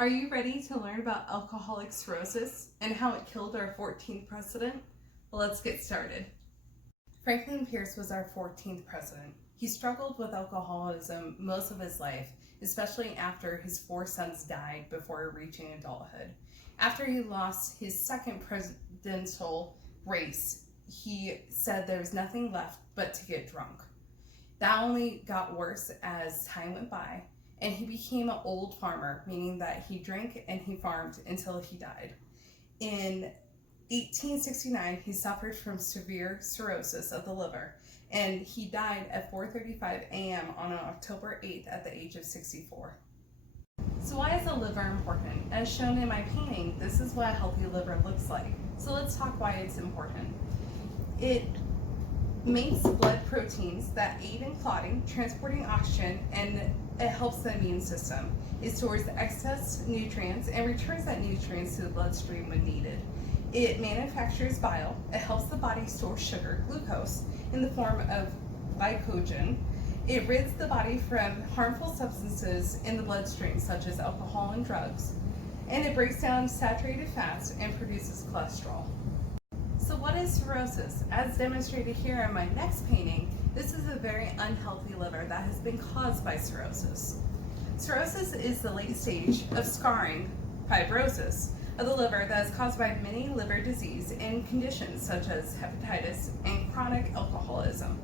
Are you ready to learn about alcoholic cirrhosis and how it killed our 14th president? Well, let's get started. Franklin Pierce was our 14th president. He struggled with alcoholism most of his life, especially after his 4 sons died before reaching adulthood. After he lost his second presidential race, he said there was nothing left but to get drunk. That only got worse as time went by, and he became an old farmer, meaning that he drank and he farmed until he died. In 1869, he suffered from severe cirrhosis of the liver, and he died at 4:35 a.m. on October 8th at the age of 64. So why is the liver important? As shown in my painting, this is what a healthy liver looks like. So let's talk why it's important. It makes blood proteins that aid in clotting, transporting oxygen, and it helps the immune system. It stores the excess nutrients and returns that nutrients to the bloodstream when needed. It manufactures bile. It helps the body store sugar, glucose, in the form of glycogen. It rids the body from harmful substances in the bloodstream, such as alcohol and drugs. And it breaks down saturated fats and produces cholesterol. So what is cirrhosis? As demonstrated here in my next painting, this is a very unhealthy liver that has been caused by cirrhosis. Cirrhosis is the late stage of scarring, fibrosis, of the liver that is caused by many liver disease and conditions such as hepatitis and chronic alcoholism.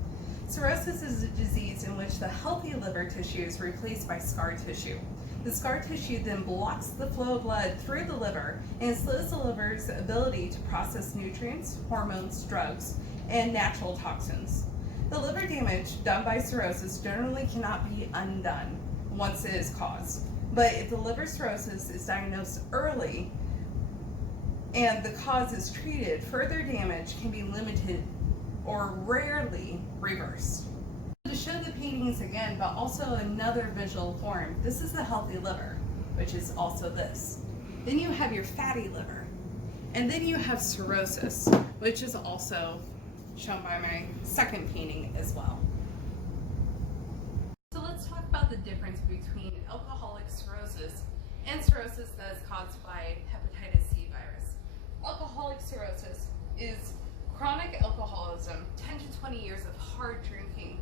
Cirrhosis is a disease in which the healthy liver tissue is replaced by scar tissue. The scar tissue then blocks the flow of blood through the liver and slows the liver's ability to process nutrients, hormones, drugs, and natural toxins. The liver damage done by cirrhosis generally cannot be undone once it is caused. But if the liver cirrhosis is diagnosed early and the cause is treated, further damage can be limited or rarely reversed. To show the paintings again, but also another visual form, this is the healthy liver, which is also this. Then you have your fatty liver, and then you have cirrhosis, which is also shown by my second painting as well. So let's talk about the difference between alcoholic cirrhosis and cirrhosis that is caused by hepatitis C virus. Alcoholic cirrhosis is chronic alcoholism, 10 to 20 years of hard drinking,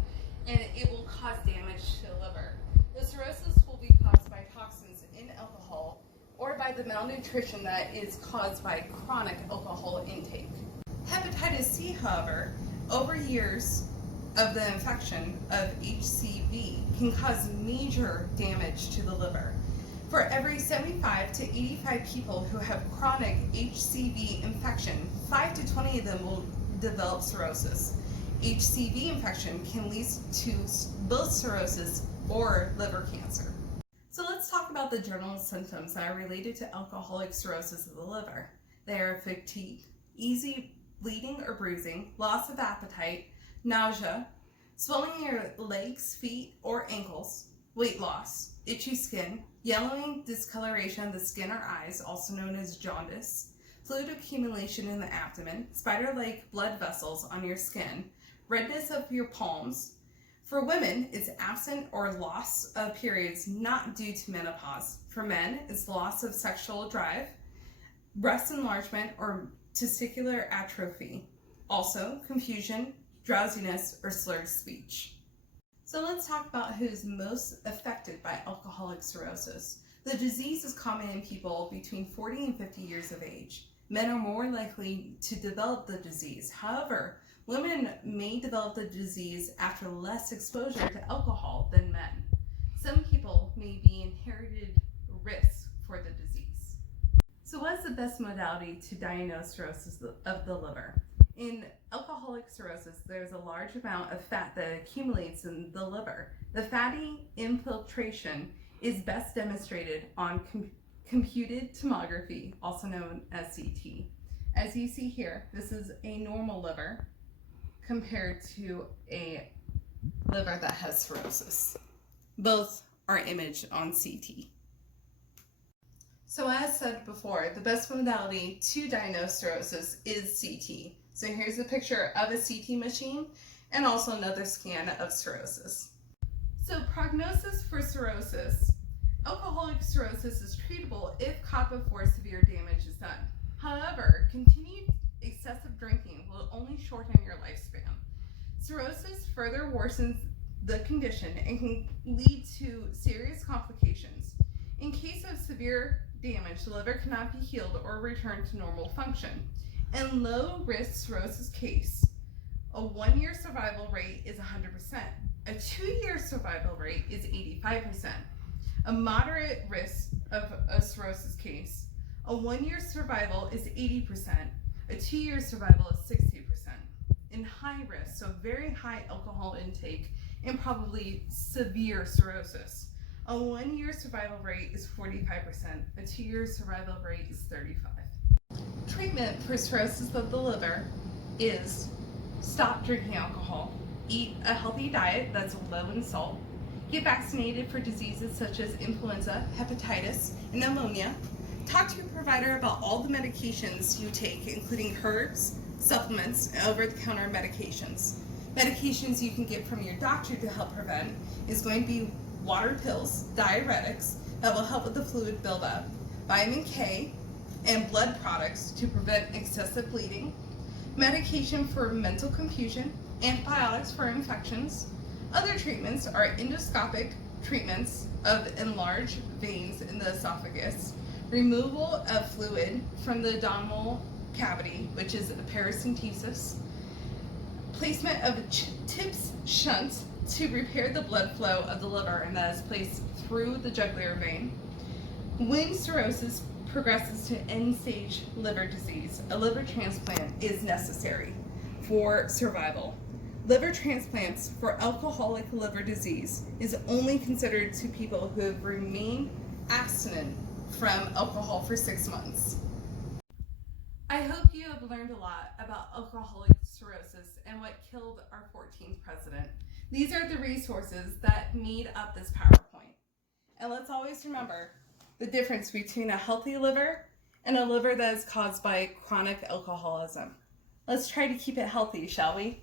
and it will cause damage to the liver. The cirrhosis will be caused by toxins in alcohol or by the malnutrition that is caused by chronic alcohol intake. Hepatitis C, however, over years of the infection of HCV can cause major damage to the liver. For every 75 to 85 people who have chronic HCV infection, 5 to 20 of them will develop cirrhosis. HCV infection can lead to both cirrhosis or liver cancer. So let's talk about the general symptoms that are related to alcoholic cirrhosis of the liver. They are fatigue, easy bleeding or bruising, loss of appetite, nausea, swelling in your legs, feet, or ankles, weight loss, itchy skin, yellowing discoloration of the skin or eyes, also known as jaundice, fluid accumulation in the abdomen, spider-like blood vessels on your skin, redness of your palms. For women, it's absent or loss of periods not due to menopause. For men, it's loss of sexual drive, breast enlargement, or testicular atrophy. Also, confusion, drowsiness, or slurred speech. So let's talk about who's most affected by alcoholic cirrhosis. The disease is common in people between 40 and 50 years of age. Men are more likely to develop the disease. However, women may develop the disease after less exposure to alcohol than men. Some people may be inherited risk for the disease. So what's the best modality to diagnose cirrhosis of the liver? In alcoholic cirrhosis, there's a large amount of fat that accumulates in the liver. The fatty infiltration is best demonstrated on computed tomography, also known as CT. As you see here, this is a normal liver compared to a liver that has cirrhosis. Both are imaged on CT. So as said before, the best modality to diagnose cirrhosis is CT. So here's a picture of a CT machine and also another scan of cirrhosis. So prognosis for cirrhosis. Alcoholic cirrhosis is treatable top before severe damage is done. However, continued excessive drinking will only shorten your lifespan. Cirrhosis further worsens the condition and can lead to serious complications. In case of severe damage, the liver cannot be healed or return to normal function. In low-risk cirrhosis case, a 1-year survival rate is 100%. A 2-year survival rate is 85%. A moderate risk of a cirrhosis case, a 1-year survival is 80%. A 2-year survival is 60%. In high risk, so very high alcohol intake and probably severe cirrhosis, a 1-year survival rate is 45%. A 2-year survival rate is 35%. Treatment for cirrhosis of the liver is stop drinking alcohol, eat a healthy diet that's low in salt, get vaccinated for diseases such as influenza, hepatitis, and pneumonia. Talk to your provider about all the medications you take, including herbs, supplements, and over-the-counter medications. Medications you can get from your doctor to help prevent is going to be water pills, diuretics that will help with the fluid buildup, vitamin K, and blood products to prevent excessive bleeding, medication for mental confusion, antibiotics for infections. Other treatments are endoscopic treatments of enlarged veins in the esophagus, removal of fluid from the abdominal cavity, which is a paracentesis, placement of TIPS shunt to repair the blood flow of the liver, and that is placed through the jugular vein. When cirrhosis progresses to end-stage liver disease, a liver transplant is necessary for survival. Liver transplants for alcoholic liver disease is only considered to people who have remained abstinent from alcohol for 6 months. I hope you have learned a lot about alcoholic cirrhosis and what killed our 14th president. These are the resources that made up this PowerPoint. And let's always remember the difference between a healthy liver and a liver that is caused by chronic alcoholism. Let's try to keep it healthy, shall we?